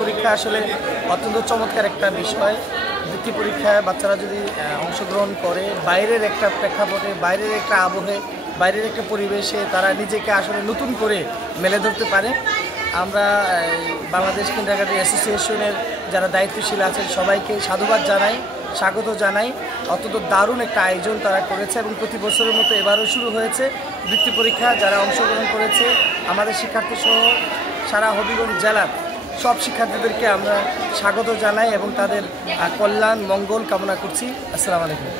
পরীক্ষা আসলে অত্যন্ত চমৎকার একটা বিষয়। বৃত্তি পরীক্ষায় বাচ্চারা যদি অংশগ্রহণ করে বাইরের একটা প্রেক্ষাপটে, বাইরের একটা আবহে, বাইরের একটা পরিবেশে তারা নিজেকে আসলে নতুন করে মেলে ধরতে পারে। আমরা বাংলাদেশ কিন্ডারগার্টেন অ্যাসোসিয়েশনের যারা দায়িত্বশীল আছেন সবাইকে সাধুবাদ জানাই, স্বাগত জানাই। অত্যন্ত দারুণ একটা আয়োজন তারা করেছে এবং প্রতি বছরের মতো এবারও শুরু হয়েছে বৃত্তি পরীক্ষা। যারা অংশগ্রহণ করেছে আমাদের শিক্ষার্থী সহ সারা হবিগঞ্জ জেলার সব শিক্ষার্থীদেরকে আমরা স্বাগত জানাই এবং তাদের কল্যাণ মঙ্গল কামনা করছি। আসসালামু আলাইকুম।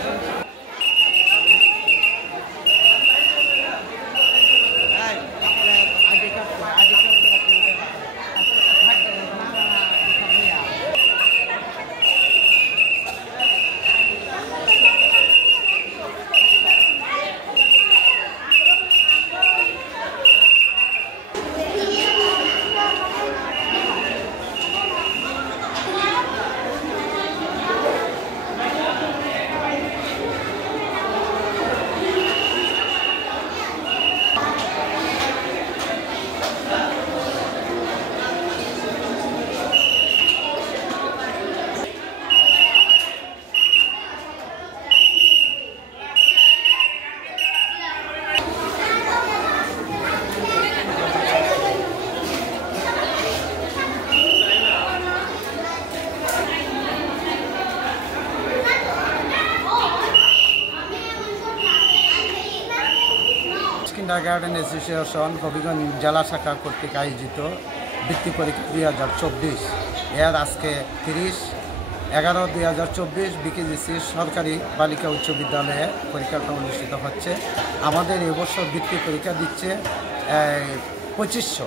কিন্ডারগার্টেন অ্যাসোসিয়েশন হবিগঞ্জ জেলা শাখা কর্তৃক আয়োজিত বৃত্তি পরীক্ষা 2024 এর আজকে 30/11/2024 বিকেজিসি সরকারি বালিকা উচ্চ বিদ্যালয়ে পরীক্ষাটা অনুষ্ঠিত হচ্ছে। আমাদের এবছর বৃত্তি পরীক্ষা দিচ্ছে 2500,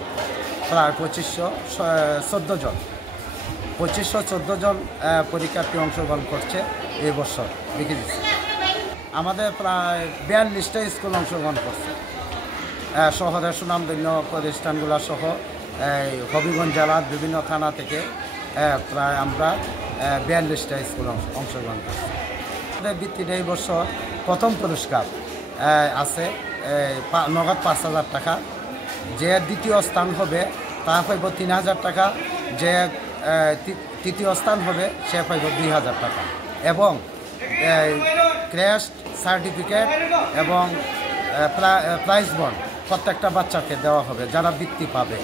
প্রায় 2514 জন 2514 জন পরীক্ষার্থী অংশগ্রহণ করছে এই বছর বিকেজিসি। আমাদের প্রায় 42টা স্কুল অংশগ্রহণ করছে। শহরের সুনামধন্য প্রতিষ্ঠানগুলো সহ হবিগঞ্জ জেলার বিভিন্ন থানা থেকে প্রায় আমরা 42টা স্কুল অংশগ্রহণ করছি। আমাদের বৃত্তিতে এই বছর প্রথম পুরস্কার আছে নগদ 5,000 টাকা। যে দ্বিতীয় স্থান হবে তা পাইব 3,000 টাকা। যে তৃতীয় স্থান হবে সে পাইব 2,000 টাকা এবং ক্রেস্ট সার্টিফিকেট এবং প্রাইজ বন্ড প্রত্যেকটা বাচ্চাকে দেওয়া হবে যারা বৃত্তি পাবে।